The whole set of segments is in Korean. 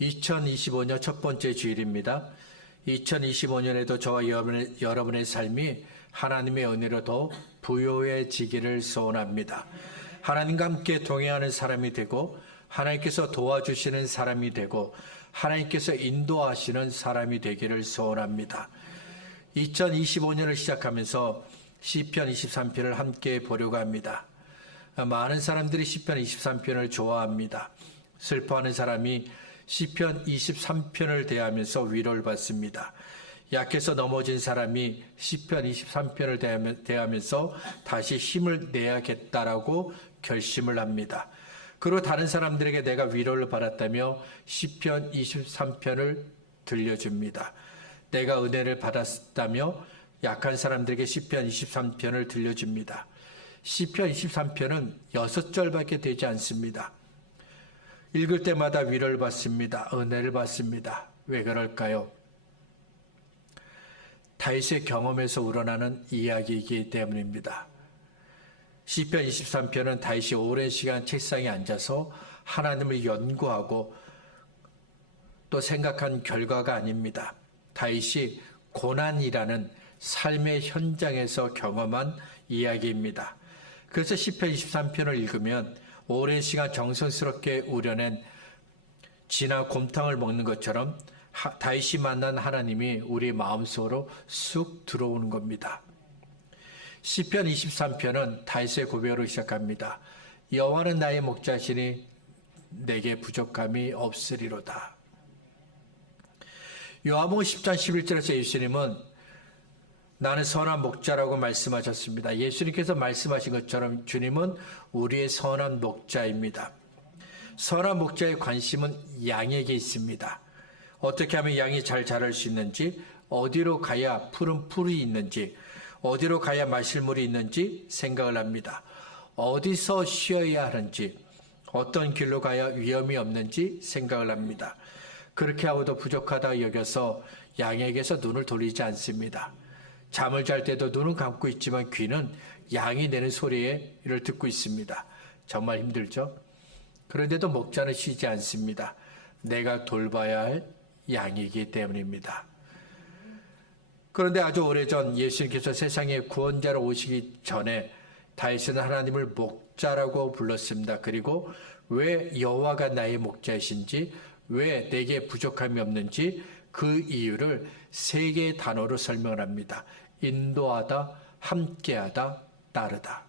2025년 첫 번째 주일입니다. 2025년에도 저와 여러분의 삶이 하나님의 은혜로 더 부요해지기를 소원합니다. 하나님과 함께 동행하는 사람이 되고 하나님께서 도와주시는 사람이 되고 하나님께서 인도하시는 사람이 되기를 소원합니다. 2025년을 시작하면서 시편 23편을 함께 보려고 합니다. 많은 사람들이 시편 23편을 좋아합니다. 슬퍼하는 사람이 시편 23편을 대하면서 위로를 받습니다. 약해서 넘어진 사람이 시편 23편을 대하면서 다시 힘을 내야겠다라고 결심을 합니다. 그리고 다른 사람들에게 내가 위로를 받았다며 시편 23편을 들려줍니다. 내가 은혜를 받았다며 약한 사람들에게 시편 23편을 들려줍니다. 시편 23편은 6절밖에 되지 않습니다. 읽을 때마다 위로를 받습니다. 은혜를 받습니다. 왜 그럴까요? 다윗의 경험에서 우러나는 이야기이기 때문입니다. 시편 23편은 다윗이 오랜 시간 책상에 앉아서 하나님을 연구하고 또 생각한 결과가 아닙니다. 다윗이 고난이라는 삶의 현장에서 경험한 이야기입니다. 그래서 시편 23편을 읽으면 오랜 시간 정성스럽게 우려낸 진한 곰탕을 먹는 것처럼 다윗이 만난 하나님이 우리 마음속으로 쑥 들어오는 겁니다. 시편 23편은 다윗의 고백으로 시작합니다. 여호와는 나의 목자시니 내게 부족함이 없으리로다. 요한복음 10장 11절에서 예수님은 나는 선한 목자라고 말씀하셨습니다. 예수님께서 말씀하신 것처럼 주님은 우리의 선한 목자입니다. 선한 목자의 관심은 양에게 있습니다. 어떻게 하면 양이 잘 자랄 수 있는지, 어디로 가야 푸른 풀이 있는지, 어디로 가야 마실 물이 있는지 생각을 합니다. 어디서 쉬어야 하는지, 어떤 길로 가야 위험이 없는지 생각을 합니다. 그렇게 하고도 부족하다 여겨서 양에게서 눈을 돌리지 않습니다. 잠을 잘 때도 눈은 감고 있지만 귀는 양이 내는 소리를 듣고 있습니다. 정말 힘들죠? 그런데도 목자는 쉬지 않습니다. 내가 돌봐야 할 양이기 때문입니다. 그런데 아주 오래전 예수님께서 세상에 구원자로 오시기 전에 다윗은 하나님을 목자라고 불렀습니다. 그리고 왜 여호와가 나의 목자이신지, 왜 내게 부족함이 없는지 그 이유를 3개의 단어로 설명을 합니다. 인도하다, 함께하다, 따르다.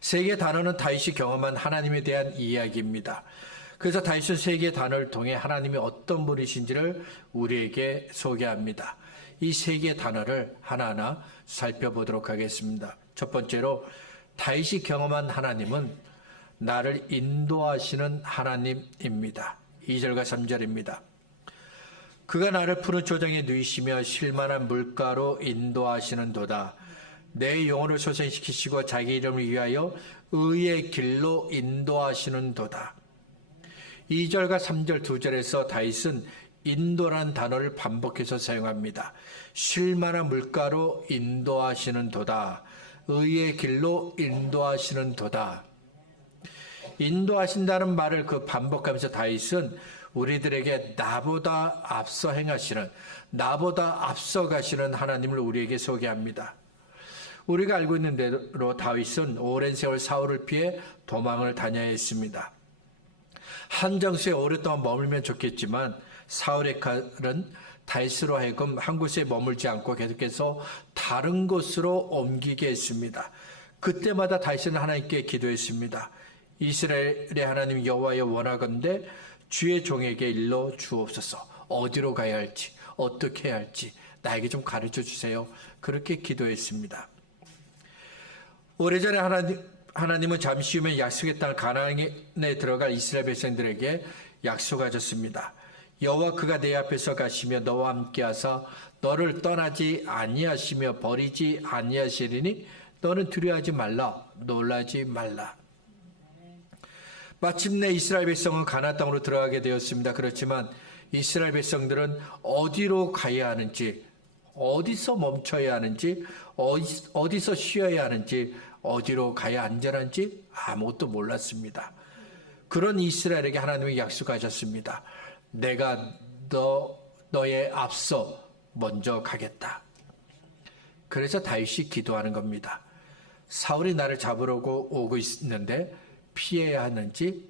3개의 단어는 다윗이 경험한 하나님에 대한 이야기입니다. 그래서 다윗은 3개의 단어를 통해 하나님이 어떤 분이신지를 우리에게 소개합니다. 이 3개의 단어를 하나하나 살펴보도록 하겠습니다. 첫 번째로 다윗이 경험한 하나님은 나를 인도하시는 하나님입니다. 2절과 3절입니다. 그가 나를 푸른 초장에 누이시며 쉴만한 물가로 인도하시는 도다. 내 영혼을 소생시키시고 자기 이름을 위하여 의의 길로 인도하시는 도다. 2절과 3절 2절에서 다윗은 인도라는 단어를 반복해서 사용합니다. 쉴만한 물가로 인도하시는 도다. 의의 길로 인도하시는 도다. 인도하신다는 말을 반복하면서 다윗은 우리들에게 나보다 앞서 행하시는, 나보다 앞서 가시는 하나님을 우리에게 소개합니다. 우리가 알고 있는 대로 다윗은 오랜 세월 사울을 피해 도망을 다녀야 했습니다. 한 장소에 오랫동안 머물면 좋겠지만 사울의 칼은 다윗으로 하여금 한 곳에 머물지 않고 계속해서 다른 곳으로 옮기게 했습니다. 그때마다 다윗은 하나님께 기도했습니다. 이스라엘의 하나님 여호와여 원하건대 주의 종에게 일러 주옵소서. 어디로 가야 할지, 어떻게 해야 할지 나에게 좀 가르쳐 주세요. 그렇게 기도했습니다. 오래전에 하나님은 잠시 후면 약속의 땅 가나안에 들어갈 이스라엘 백성들에게 약속하셨습니다. 여호와 그가 내 앞에서 가시며 너와 함께하사 너를 떠나지 아니하시며 버리지 아니하시리니 너는 두려워하지 말라, 놀라지 말라. 마침내 이스라엘 백성은 가나안 땅으로 들어가게 되었습니다. 그렇지만 이스라엘 백성들은 어디로 가야 하는지, 어디서 멈춰야 하는지, 어디서 쉬어야 하는지, 어디로 가야 안전한지 아무것도 몰랐습니다. 그런 이스라엘에게 하나님이 약속하셨습니다. 내가 너의 앞서 먼저 가겠다. 그래서 다윗이 기도하는 겁니다. 사울이 나를 잡으려고 오고 있는데 피해야 하는지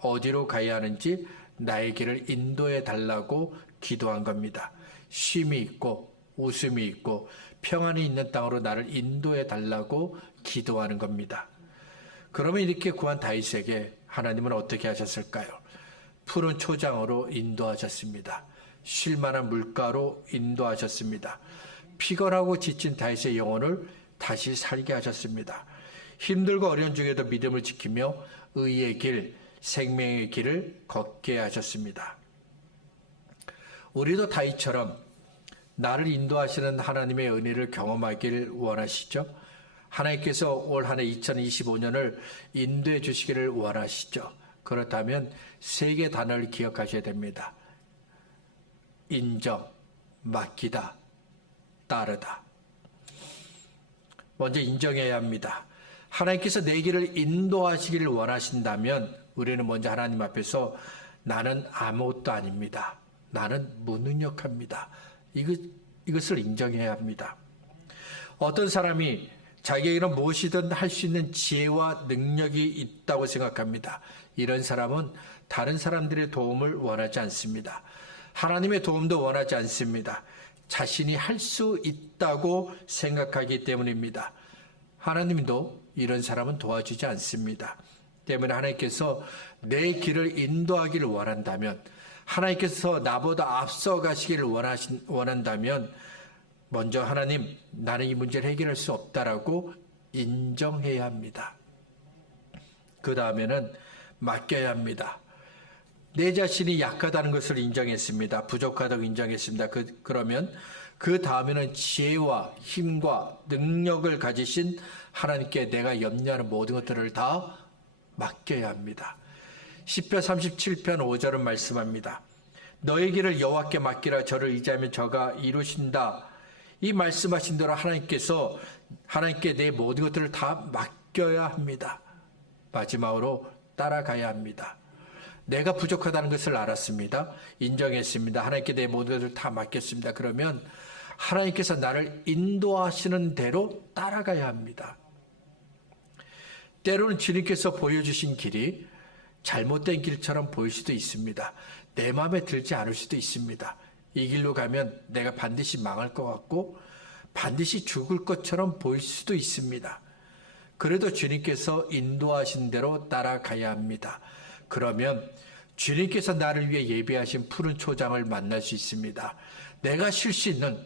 어디로 가야 하는지 나의 길을 인도해 달라고 기도한 겁니다. 쉼이 있고 웃음이 있고 평안이 있는 땅으로 나를 인도해 달라고 기도하는 겁니다. 그러면 이렇게 구한 다윗에게 하나님은 어떻게 하셨을까요? 푸른 초장으로 인도하셨습니다. 쉴만한 물가로 인도하셨습니다. 피곤하고 지친 다윗의 영혼을 다시 살게 하셨습니다. 힘들고 어려운 중에도 믿음을 지키며 의의 길, 생명의 길을 걷게 하셨습니다. 우리도 다윗처럼 나를 인도하시는 하나님의 은혜를 경험하길 원하시죠? 하나님께서 올 한 해 2025년을 인도해 주시기를 원하시죠? 그렇다면 세 개 단어를 기억하셔야 됩니다. 인정, 맡기다, 따르다. 먼저 인정해야 합니다. 하나님께서 내 길을 인도하시기를 원하신다면 우리는 먼저 하나님 앞에서 나는 아무것도 아닙니다. 나는 무능력합니다. 이것을 인정해야 합니다. 어떤 사람이 자기에게는 무엇이든 할 수 있는 지혜와 능력이 있다고 생각합니다. 이런 사람은 다른 사람들의 도움을 원하지 않습니다. 하나님의 도움도 원하지 않습니다. 자신이 할 수 있다고 생각하기 때문입니다. 하나님도 이런 사람은 도와주지 않습니다. 때문에 하나님께서 내 길을 인도하기를 원한다면, 하나님께서 나보다 앞서 가시기를 원한다면 먼저 하나님, 나는 이 문제를 해결할 수 없다라고 인정해야 합니다. 그 다음에는 맡겨야 합니다. 내 자신이 약하다는 것을 인정했습니다. 부족하다고 인정했습니다. 그러면 그 다음에는 지혜와 힘과 능력을 가지신 하나님께 내가 염려하는 모든 것들을 다 맡겨야 합니다. 시편 37편 5절은 말씀합니다. 너의 길을 여호와께 맡기라. 저를 의지하면 저가 이루신다. 이 말씀하신 대로 하나님께 내 모든 것들을 다 맡겨야 합니다. 마지막으로 따라가야 합니다. 내가 부족하다는 것을 알았습니다. 인정했습니다. 하나님께 내 모든 것을 다 맡겼습니다. 그러면 하나님께서 나를 인도하시는 대로 따라가야 합니다. 때로는 주님께서 보여주신 길이 잘못된 길처럼 보일 수도 있습니다. 내 마음에 들지 않을 수도 있습니다. 이 길로 가면 내가 반드시 망할 것 같고 반드시 죽을 것처럼 보일 수도 있습니다. 그래도 주님께서 인도하신 대로 따라가야 합니다. 그러면 주님께서 나를 위해 예비하신 푸른 초장을 만날 수 있습니다. 내가 쉴 수 있는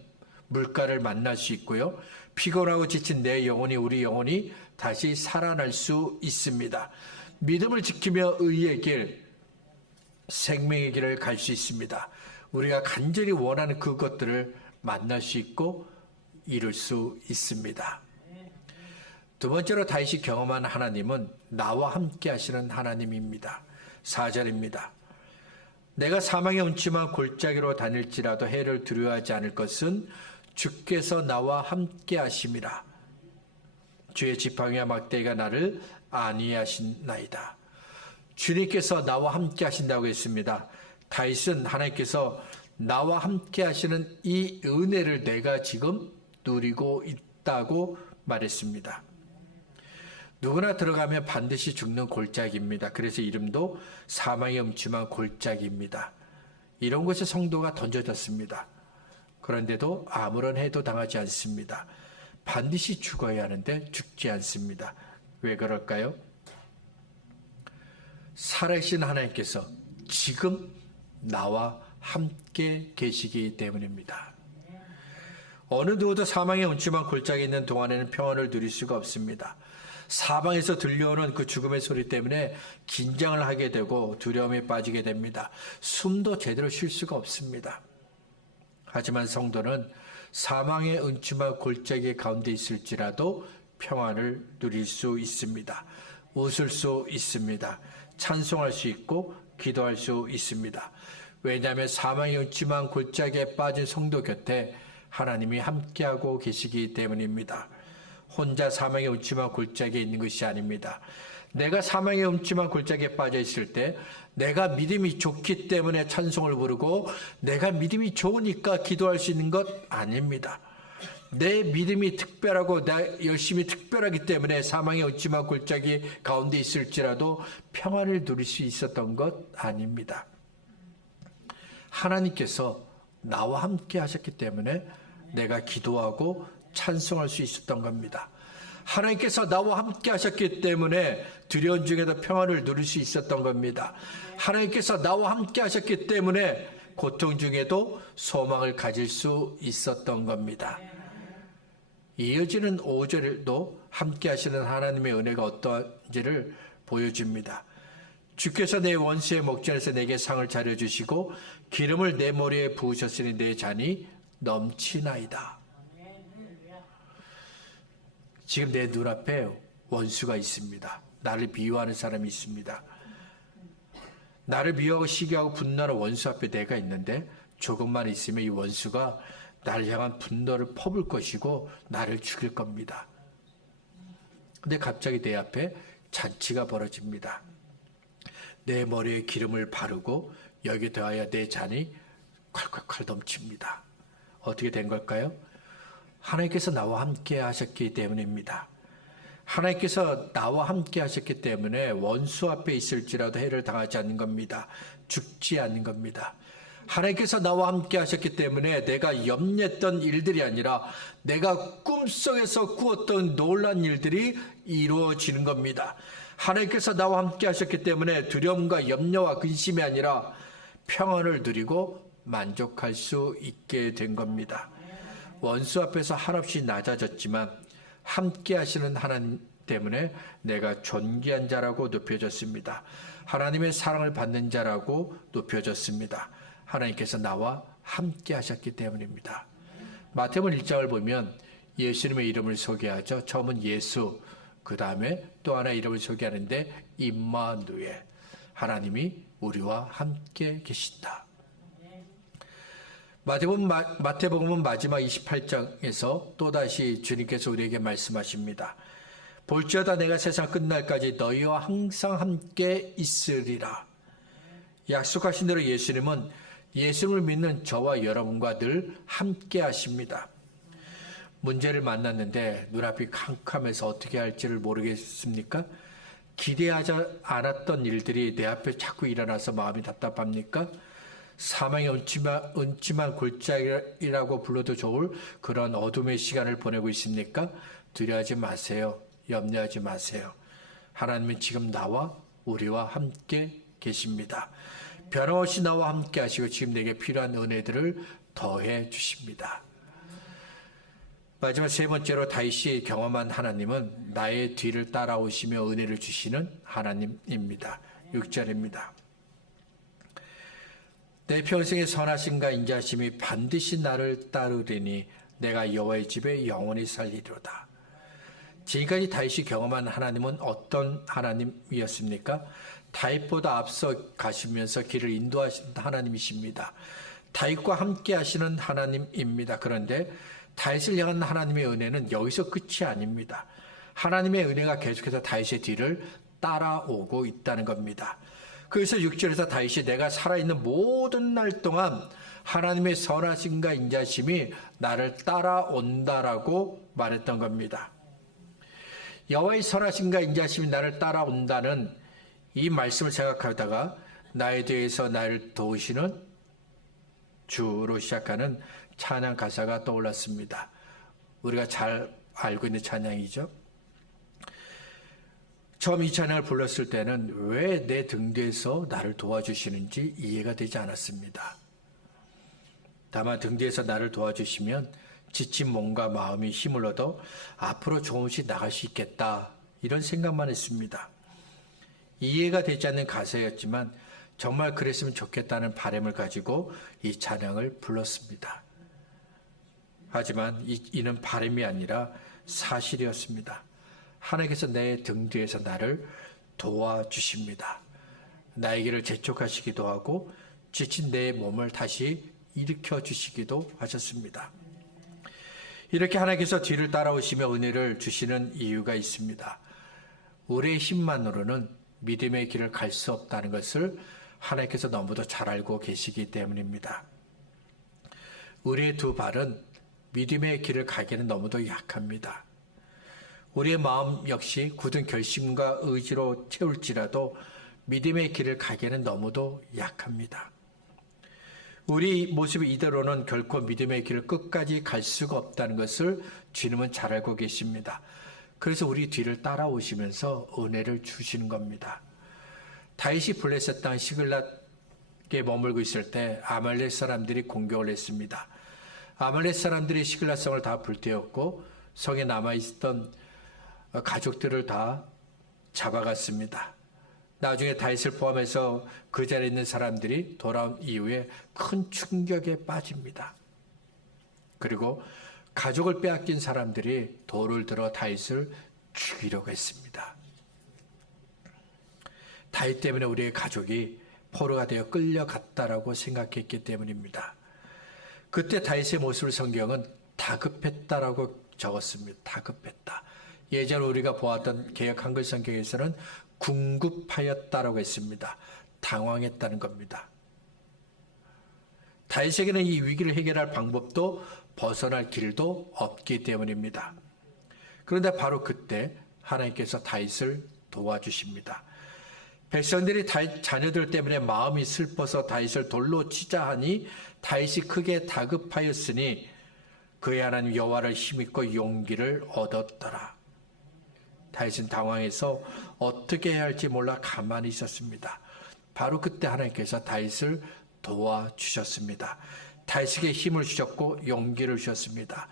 물가를 만날 수 있고요. 피곤하고 지친 내 영혼이, 우리 영혼이 다시 살아날 수 있습니다. 믿음을 지키며 의의 길, 생명의 길을 갈 수 있습니다. 우리가 간절히 원하는 그것들을 만날 수 있고 이룰 수 있습니다. 두 번째로 다윗이 경험한 하나님은 나와 함께 하시는 하나님입니다. 4절입니다. 내가 사망의 음침한 골짜기로 다닐지라도 해를 두려워하지 않을 것은 주께서 나와 함께 하심이라. 주의 지팡이와 막대기가 나를 안위하신나이다. 주님께서 나와 함께 하신다고 했습니다. 다윗은 하나님께서 나와 함께 하시는 이 은혜를 내가 지금 누리고 있다고 말했습니다. 누구나 들어가면 반드시 죽는 골짜기입니다. 그래서 이름도 사망의 음침한 골짜기입니다. 이런 곳에 성도가 던져졌습니다. 그런데도 아무런 해도 당하지 않습니다. 반드시 죽어야 하는데 죽지 않습니다. 왜 그럴까요? 살아계신 하나님께서 지금 나와 함께 계시기 때문입니다. 어느 누구도 사망의 음침한 골짜기에 있는 동안에는 평안을 누릴 수가 없습니다. 사방에서 들려오는 그 죽음의 소리 때문에 긴장을 하게 되고 두려움에 빠지게 됩니다. 숨도 제대로 쉴 수가 없습니다. 하지만 성도는 사망의 음침한 골짜기 가운데 있을지라도 평안을 누릴 수 있습니다. 웃을 수 있습니다. 찬송할 수 있고 기도할 수 있습니다. 왜냐하면 사망의 음침한 골짜기에 빠진 성도 곁에 하나님이 함께하고 계시기 때문입니다. 혼자 사망의 음침한 골짜기에 있는 것이 아닙니다. 내가 사망의 음침한 골짜기에 빠져 있을 때 내가 믿음이 좋기 때문에 찬송을 부르고 내가 믿음이 좋으니까 기도할 수 있는 것 아닙니다. 내 믿음이 특별하고 나 열심히 특별하기 때문에 사망의 음침한 골짜기 가운데 있을지라도 평안을 누릴 수 있었던 것 아닙니다. 하나님께서 나와 함께 하셨기 때문에 내가 기도하고 찬송할 수 있었던 겁니다. 하나님께서 나와 함께 하셨기 때문에 두려움 중에도 평안을 누릴 수 있었던 겁니다. 하나님께서 나와 함께 하셨기 때문에 고통 중에도 소망을 가질 수 있었던 겁니다. 이어지는 5절도 함께 하시는 하나님의 은혜가 어떠한지를 보여줍니다. 주께서 내 원수의 목전에서 내게 상을 차려주시고 기름을 내 머리에 부으셨으니 내 잔이 넘치나이다. 지금 내 눈앞에 원수가 있습니다. 나를 미워하는 사람이 있습니다. 나를 미워하고 시기하고 분노하는 원수 앞에 내가 있는데 조금만 있으면 이 원수가 나를 향한 분노를 퍼붓을 것이고 나를 죽일 겁니다. 근데 갑자기 내 앞에 잔치가 벌어집니다. 내 머리에 기름을 바르고 여기에 더하여 내 잔이 콸콸콸 넘칩니다. 어떻게 된 걸까요? 하나님께서 나와 함께 하셨기 때문입니다. 하나님께서 나와 함께 하셨기 때문에 원수 앞에 있을지라도 해를 당하지 않는 겁니다. 죽지 않는 겁니다. 하나님께서 나와 함께 하셨기 때문에 내가 염려했던 일들이 아니라 내가 꿈속에서 꾸었던 놀란 일들이 이루어지는 겁니다. 하나님께서 나와 함께 하셨기 때문에 두려움과 염려와 근심이 아니라 평안을 누리고 만족할 수 있게 된 겁니다. 원수 앞에서 한없이 낮아졌지만 함께 하시는 하나님 때문에 내가 존귀한 자라고 높여졌습니다. 하나님의 사랑을 받는 자라고 높여졌습니다. 하나님께서 나와 함께 하셨기 때문입니다. 마태복음 1장을 보면 예수님의 이름을 소개하죠. 처음은 예수, 그 다음에 또 하나 이름을 소개하는데 임마누엘, 하나님이 우리와 함께 계신다. 마태복음은 마지막 28장에서 또다시 주님께서 우리에게 말씀하십니다. 볼지어다 내가 세상 끝날까지 너희와 항상 함께 있으리라. 약속하신 대로 예수님은 예수님을 믿는 저와 여러분과 늘 함께 하십니다. 문제를 만났는데 눈앞이 캄캄해서 어떻게 할지를 모르겠습니까? 기대하지 않았던 일들이 내 앞에 자꾸 일어나서 마음이 답답합니까? 사망의 음침한 골짜기라고 불러도 좋을 그런 어둠의 시간을 보내고 있습니까? 두려워하지 마세요. 염려하지 마세요. 하나님은 지금 나와 우리와 함께 계십니다. 변함없이 나와 함께 하시고 지금 내게 필요한 은혜들을 더해 주십니다. 마지막 세 번째로 다윗이 경험한 하나님은 나의 뒤를 따라오시며 은혜를 주시는 하나님입니다. 6절입니다. 내 평생의 선하심과 인자하심이 반드시 나를 따르리니 내가 여호와의 집에 영원히 살리리로다. 지금까지 다윗이 경험한 하나님은 어떤 하나님이었습니까? 다윗보다 앞서 가시면서 길을 인도하시는 하나님이십니다. 다윗과 함께 하시는 하나님입니다. 그런데 다윗을 향한 하나님의 은혜는 여기서 끝이 아닙니다. 하나님의 은혜가 계속해서 다윗의 뒤를 따라오고 있다는 겁니다. 그래서 6절에서 다윗이 내가 살아있는 모든 날 동안 하나님의 선하심과 인자심이 나를 따라온다라고 말했던 겁니다. 여호와의 선하심과 인자심이 나를 따라온다는 이 말씀을 생각하다가 나에 대해서 나를 도우시는 주로 시작하는 찬양 가사가 떠올랐습니다. 우리가 잘 알고 있는 찬양이죠. 처음 이 찬양을 불렀을 때는 왜 내 등 뒤에서 나를 도와주시는지 이해가 되지 않았습니다. 다만 등 뒤에서 나를 도와주시면 지친 몸과 마음이 힘을 얻어 앞으로 조금씩 나갈 수 있겠다, 이런 생각만 했습니다. 이해가 되지 않는 가사였지만 정말 그랬으면 좋겠다는 바람을 가지고 이 찬양을 불렀습니다. 하지만 이는 바람이 아니라 사실이었습니다. 하나님께서 내 등 뒤에서 나를 도와주십니다. 나의 길을 재촉하시기도 하고 지친 내 몸을 다시 일으켜 주시기도 하셨습니다. 이렇게 하나님께서 뒤를 따라오시며 은혜를 주시는 이유가 있습니다. 우리의 힘만으로는 믿음의 길을 갈 수 없다는 것을 하나님께서 너무도 잘 알고 계시기 때문입니다. 우리의 두 발은 믿음의 길을 가기에는 너무도 약합니다. 우리의 마음 역시 굳은 결심과 의지로 채울지라도 믿음의 길을 가기에는 너무도 약합니다. 우리 모습이 이대로는 결코 믿음의 길을 끝까지 갈 수가 없다는 것을 주님은 잘 알고 계십니다. 그래서 우리 뒤를 따라오시면서 은혜를 주시는 겁니다. 다윗이 블레셋 땅 시글락에 머물고 있을 때 아말렉 사람들이 공격을 했습니다. 아말렉 사람들이 시글락 성을 다 불태웠고 성에 남아있던 가족들을 다 잡아갔습니다. 나중에 다윗을 포함해서 그 자리에 있는 사람들이 돌아온 이후에 큰 충격에 빠집니다. 그리고 가족을 빼앗긴 사람들이 돌을 들어 다윗을 죽이려고 했습니다. 다윗 때문에 우리의 가족이 포로가 되어 끌려갔다라고 생각했기 때문입니다. 그때 다윗의 모습을 성경은 다급했다라고 적었습니다. 다급했다. 예전 우리가 보았던 개역 한글 성경에서는 궁급하였다라고 했습니다. 당황했다는 겁니다. 다윗에게는 이 위기를 해결할 방법도 벗어날 길도 없기 때문입니다. 그런데 바로 그때 하나님께서 다윗을 도와주십니다. 백성들이 다윗 자녀들 때문에 마음이 슬퍼서 다윗을 돌로 치자 하니 다윗이 크게 다급하였으니 그의 하나님 여호와를 힘입고 용기를 얻었더라. 다윗은 당황해서 어떻게 해야 할지 몰라 가만히 있었습니다. 바로 그때 하나님께서 다윗을 도와주셨습니다. 다윗에게 힘을 주셨고 용기를 주셨습니다.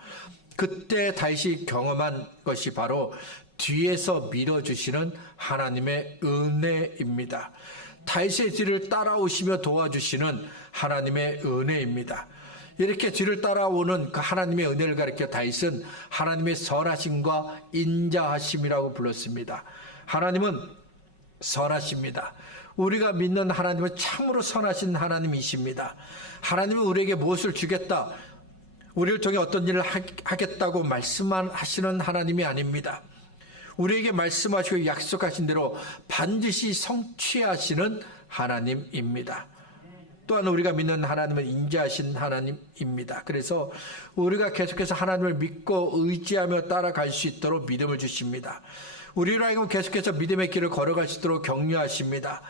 그때 다윗이 경험한 것이 바로 뒤에서 밀어주시는 하나님의 은혜입니다. 다윗의 뒤를 따라오시며 도와주시는 하나님의 은혜입니다. 이렇게 뒤를 따라오는 그 하나님의 은혜를 가리켜 다윗은 하나님의 선하심과 인자하심이라고 불렀습니다. 하나님은 선하십니다. 우리가 믿는 하나님은 참으로 선하신 하나님이십니다. 하나님은 우리에게 무엇을 주겠다, 우리를 통해 어떤 일을 하겠다고 말씀하시는 하나님이 아닙니다. 우리에게 말씀하시고 약속하신 대로 반드시 성취하시는 하나님입니다. 또한 우리가 믿는 하나님은 인자하신 하나님입니다. 그래서 우리가 계속해서 하나님을 믿고 의지하며 따라갈 수 있도록 믿음을 주십니다. 우리로 하여금 계속해서 믿음의 길을 걸어갈 수 있도록 격려하십니다.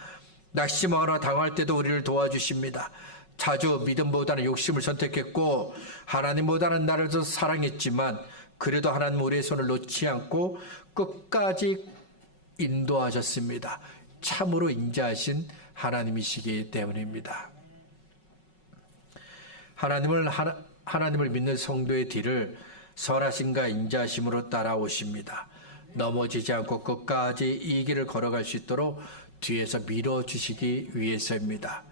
낙심하거나 당할 때도 우리를 도와주십니다. 자주 믿음보다는 욕심을 선택했고 하나님보다는 나를 더 사랑했지만 그래도 하나님 우리의 손을 놓지 않고 끝까지 인도하셨습니다. 참으로 인자하신 하나님이시기 때문입니다. 하나님을 믿는 성도의 뒤를 선하심과 인자하심으로 따라오십니다. 넘어지지 않고 끝까지 이 길을 걸어갈 수 있도록 뒤에서 밀어주시기 위해서입니다.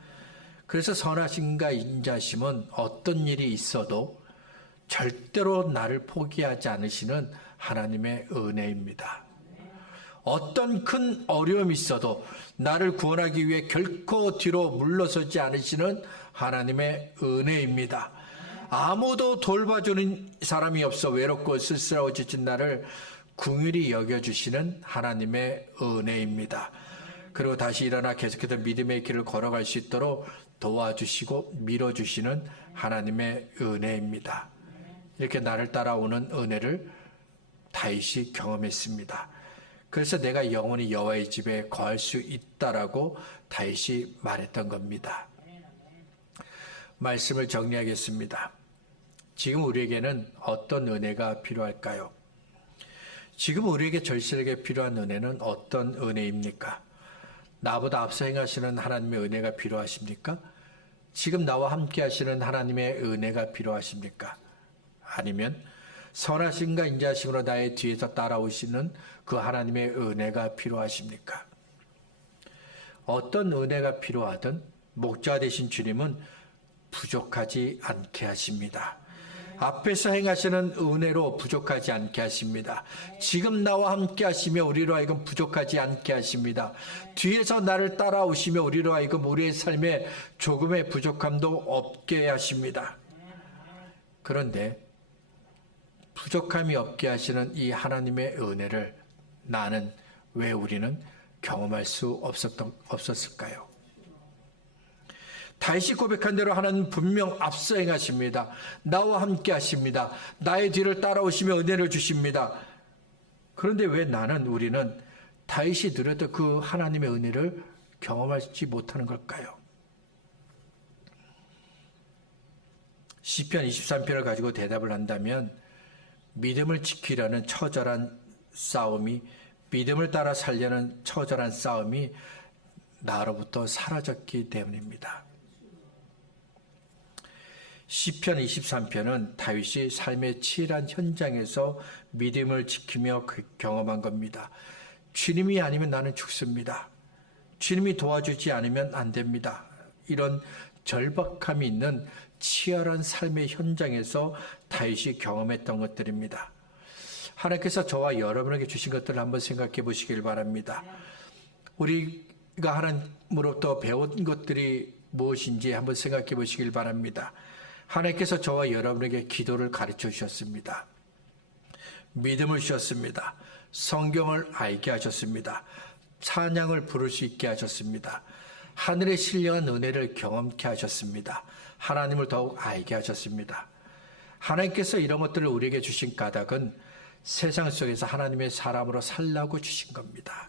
그래서 선하심과 인자하심은 어떤 일이 있어도 절대로 나를 포기하지 않으시는 하나님의 은혜입니다. 어떤 큰 어려움이 있어도 나를 구원하기 위해 결코 뒤로 물러서지 않으시는 하나님의 은혜입니다. 아무도 돌봐주는 사람이 없어 외롭고 쓸쓸하고 지친 나를 긍휼히 여겨주시는 하나님의 은혜입니다. 그리고 다시 일어나 계속해서 믿음의 길을 걸어갈 수 있도록 도와주시고 밀어주시는 하나님의 은혜입니다. 이렇게 나를 따라오는 은혜를 다윗이 경험했습니다. 그래서 내가 영원히 여호와의 집에 거할 수 있다라고 다윗이 말했던 겁니다. 말씀을 정리하겠습니다. 지금 우리에게는 어떤 은혜가 필요할까요? 지금 우리에게 절실하게 필요한 은혜는 어떤 은혜입니까? 나보다 앞서 행하시는 하나님의 은혜가 필요하십니까? 지금 나와 함께 하시는 하나님의 은혜가 필요하십니까? 아니면 선하심과 인자하심으로 나의 뒤에서 따라오시는 그 하나님의 은혜가 필요하십니까? 어떤 은혜가 필요하든 목자 되신 주님은 부족하지 않게 하십니다. 앞에서 행하시는 은혜로 부족하지 않게 하십니다. 지금 나와 함께 하시며 우리로 하여금 부족하지 않게 하십니다. 뒤에서 나를 따라오시며 우리로 하여금 우리의 삶에 조금의 부족함도 없게 하십니다. 그런데 부족함이 없게 하시는 이 하나님의 은혜를 나는 왜 우리는 경험할 수 없었을까요? 다윗이 고백한 대로 하나님 분명 앞서 행하십니다. 나와 함께 하십니다. 나의 뒤를 따라오시며 은혜를 주십니다. 그런데 왜 우리는 다윗이 누렸던 그 하나님의 은혜를 경험하지 못하는 걸까요? 시편 23편을 가지고 대답을 한다면 믿음을 지키려는 처절한 싸움이, 믿음을 따라 살려는 처절한 싸움이 나로부터 사라졌기 때문입니다. 시편 23편은 다윗이 삶의 치열한 현장에서 믿음을 지키며 경험한 겁니다. 주님이 아니면 나는 죽습니다. 주님이 도와주지 않으면 안 됩니다. 이런 절박함이 있는 치열한 삶의 현장에서 다윗이 경험했던 것들입니다. 하나님께서 저와 여러분에게 주신 것들을 한번 생각해 보시길 바랍니다. 우리가 하나님으로부터 배운 것들이 무엇인지 한번 생각해 보시길 바랍니다. 하나님께서 저와 여러분에게 기도를 가르쳐 주셨습니다. 믿음을 주셨습니다. 성경을 알게 하셨습니다. 찬양을 부를 수 있게 하셨습니다. 하늘의 신령한 은혜를 경험케 하셨습니다. 하나님을 더욱 알게 하셨습니다. 하나님께서 이런 것들을 우리에게 주신 까닭은 세상 속에서 하나님의 사람으로 살라고 주신 겁니다.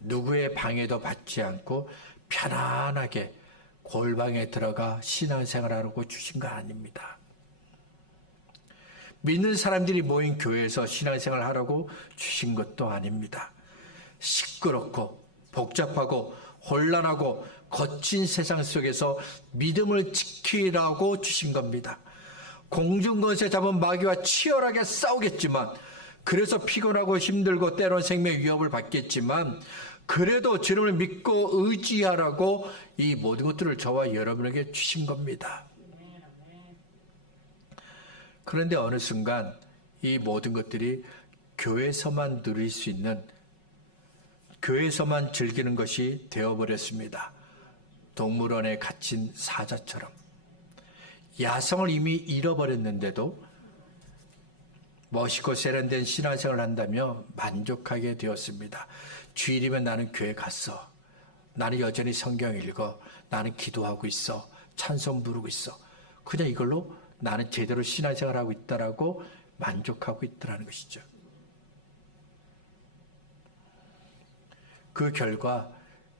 누구의 방해도 받지 않고 편안하게 골방에 들어가 신앙생활하라고 주신 거 아닙니다. 믿는 사람들이 모인 교회에서 신앙생활 하라고 주신 것도 아닙니다. 시끄럽고 복잡하고 혼란하고 거친 세상 속에서 믿음을 지키라고 주신 겁니다. 공중권세 잡은 마귀와 치열하게 싸우겠지만, 그래서 피곤하고 힘들고 때론 생명 위협을 받겠지만, 그래도 주님을 믿고 의지하라고 이 모든 것들을 저와 여러분에게 주신 겁니다. 그런데 어느 순간 이 모든 것들이 교회에서만 누릴 수 있는, 교회에서만 즐기는 것이 되어버렸습니다. 동물원에 갇힌 사자처럼 야성을 이미 잃어버렸는데도 멋있고 세련된 신앙생활을 한다며 만족하게 되었습니다. 주일이면 나는 교회 갔어. 나는 여전히 성경 읽어. 나는 기도하고 있어. 찬송 부르고 있어. 그냥 이걸로 나는 제대로 신앙생활하고 있다라고 만족하고 있더라는 것이죠. 그 결과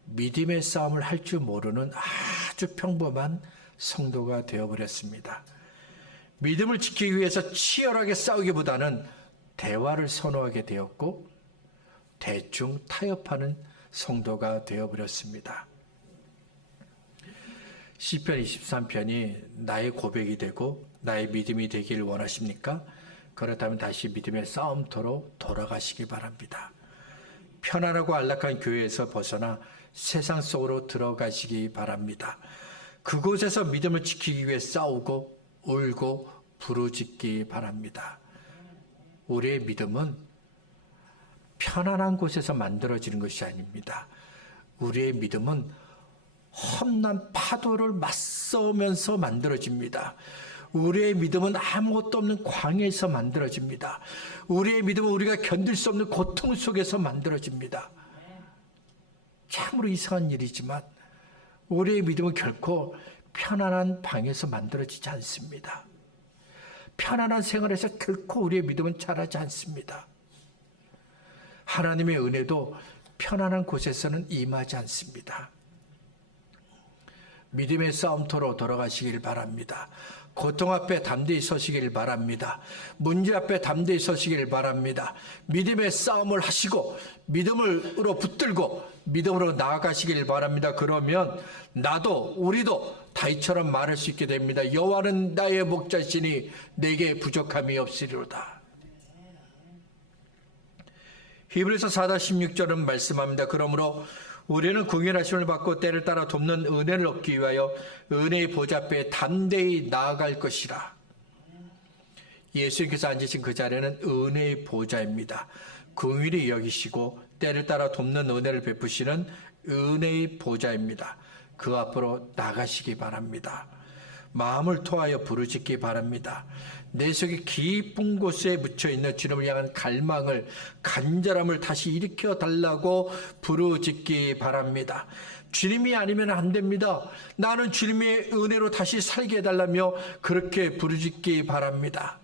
믿음의 싸움을 할 줄 모르는 아주 평범한 성도가 되어버렸습니다. 믿음을 지키기 위해서 치열하게 싸우기보다는 대화를 선호하게 되었고 대충 타협하는 성도가 되어버렸습니다. 시편 23편이 나의 고백이 되고 나의 믿음이 되기를 원하십니까? 그렇다면 다시 믿음의 싸움터로 돌아가시기 바랍니다. 편안하고 안락한 교회에서 벗어나 세상 속으로 들어가시기 바랍니다. 그곳에서 믿음을 지키기 위해 싸우고 울고 부르짖기 바랍니다. 우리의 믿음은 편안한 곳에서 만들어지는 것이 아닙니다. 우리의 믿음은 험난 파도를 맞서면서 만들어집니다. 우리의 믿음은 아무것도 없는 광야에서 만들어집니다. 우리의 믿음은 우리가 견딜 수 없는 고통 속에서 만들어집니다. 참으로 이상한 일이지만 우리의 믿음은 결코 편안한 방에서 만들어지지 않습니다. 편안한 생활에서 결코 우리의 믿음은 자라지 않습니다. 하나님의 은혜도 편안한 곳에서는 임하지 않습니다. 믿음의 싸움터로 돌아가시길 바랍니다. 고통 앞에 담대히 서시길 바랍니다. 문제 앞에 담대히 서시길 바랍니다. 믿음의 싸움을 하시고 믿음으로 붙들고 믿음으로 나아가시길 바랍니다. 그러면 나도 우리도 다윗처럼 말할 수 있게 됩니다. 여호와는 나의 목자시니 내게 부족함이 없으리로다. 히브리서 4장 16절은 말씀합니다. 그러므로 우리는 궁일하심을 받고 때를 따라 돕는 은혜를 얻기 위하여 은혜의 보좌 앞에 담대히 나아갈 것이라. 예수님께서 앉으신 그 자리는 은혜의 보좌입니다. 긍휼히 여기시고 때를 따라 돕는 은혜를 베푸시는 은혜의 보좌입니다. 그 앞으로 나가시기 바랍니다. 마음을 토하여 부르짖기 바랍니다. 내 속에 깊은 곳에 묻혀있는 주님을 향한 갈망을, 간절함을 다시 일으켜 달라고 부르짖기 바랍니다. 주님이 아니면 안 됩니다. 나는 주님의 은혜로 다시 살게 해달라며 그렇게 부르짖기 바랍니다.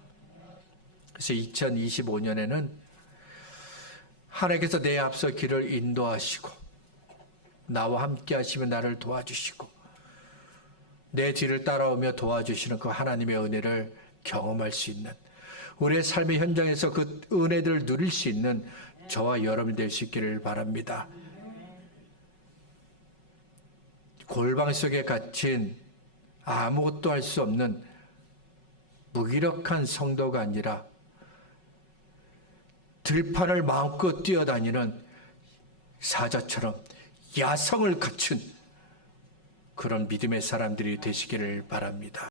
그래서 2025년에는 하나님께서 내 앞서 길을 인도하시고 나와 함께 하시며 나를 도와주시고 내 뒤를 따라오며 도와주시는 그 하나님의 은혜를 경험할 수 있는, 우리의 삶의 현장에서 그 은혜들을 누릴 수 있는 저와 여러분이 될 수 있기를 바랍니다. 골방 속에 갇힌 아무것도 할 수 없는 무기력한 성도가 아니라 들판을 마음껏 뛰어다니는 사자처럼 야성을 갖춘 그런 믿음의 사람들이 되시기를 바랍니다.